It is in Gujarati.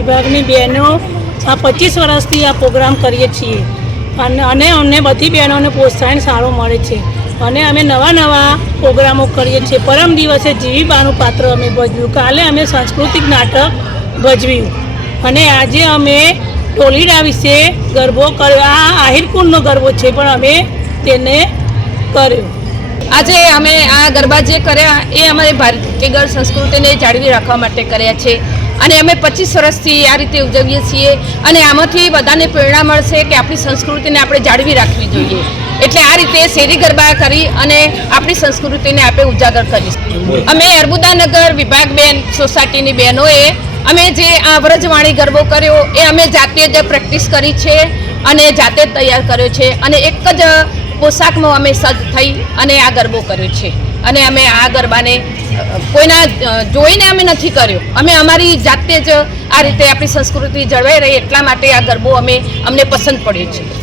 વિભાગની બહેનો આ પચીસ વર્ષથી આ પ્રોગ્રામ કરીએ છીએ. અને અને અમને બધી બહેનોને પ્રોત્સાહન સારું મળે છે. અને અમે નવા નવા પ્રોગ્રામો કરીએ છીએ. પરમ દિવસે જીવીબાનું પાત્ર અમે ભજવ્યું. કાલે અમે સાંસ્કૃતિક નાટક ભજવ્યું. અને આજે અમે ટોલીડા વિશે ગરબો કર્યો. આ આહિરકુંડનો ગરબો છે, પણ અમે તેને કર્યો. આજે અમે આ ગરબા જે કર્યા, એ અમારી ભારતીય સંસ્કૃતિને જાળવી રાખવા માટે કર્યા છે. અને અમે પચીસ વર્ષથી આ રીતે ઉજવીએ છીએ અને આમાંથી બધાને પ્રેરણા મળશે કે આપણી સંસ્કૃતિને આપણે જાળવી રાખવી જોઈએ. એટલે આ રીતે શેરી ગરબા કરી અને આપણી સંસ્કૃતિને આપણે ઉજાગર કરીશું. અમે અર્બુદાનગર વિભાગ બેન સોસાયટીની બહેનોએ અમે જે આ વ્રજવાણી ગરબો કર્યો, એ અમે જાતે જ પ્રેક્ટિસ કરી છે અને જાતે તૈયાર કર્યો છે. અને એક જ પોશાકમાં અમે સજ્જ થઈ અને આ ગરબો કર્યો છે. અને અમે આ ગરબાને કોઈના જોઈને અમે નથી કર્યો. અમે અમારી જાતે જ આ રીતે આપણી સંસ્કૃતિ જળવાઈ રહી એટલા માટે આ ગરબો અમે, અમને પસંદ પડ્યો છે.